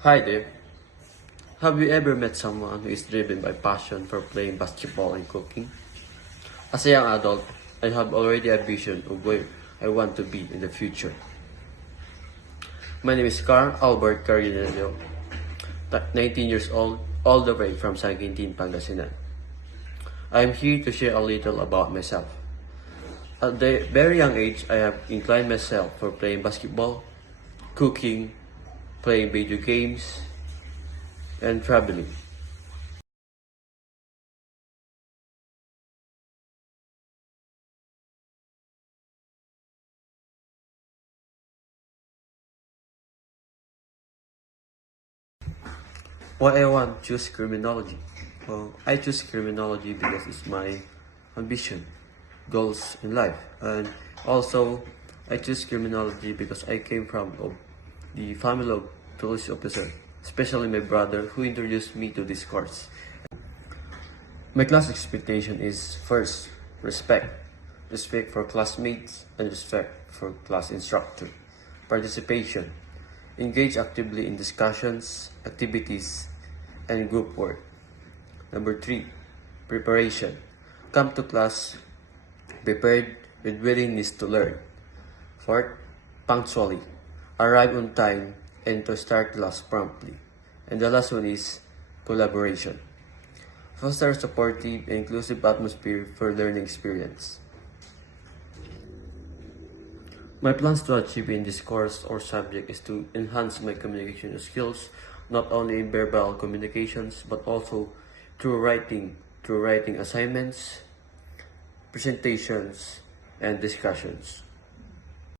Hi there. Have you ever met someone who is driven by passion for playing basketball and cooking? As a young adult, I have already a vision of where I want to be in the future. My name is Carl Albert Carinello, 19 years old, all the way from San Quintin, Pangasinan. I am here to share a little about myself. At a very young age, I have inclined myself for playing basketball, cooking, playing video games, and traveling. Why I want to choose criminology? Well, I choose criminology because it's my ambition, goals in life, and also I choose criminology because I came from the family of police officer, especially my brother who introduced me to this course. My class expectation is first, respect for classmates and respect for class instructor. Participation, engage actively in discussions, activities, and group work. Number 3, preparation. Come to class prepared with willingness to learn. 4th, punctually. Arrive on time and to start class promptly. And the last one is collaboration. Foster a supportive and inclusive atmosphere for learning experience. My plans to achieve in this course or subject is to enhance my communication skills, not only in verbal communications, but also through writing assignments, presentations, and discussions.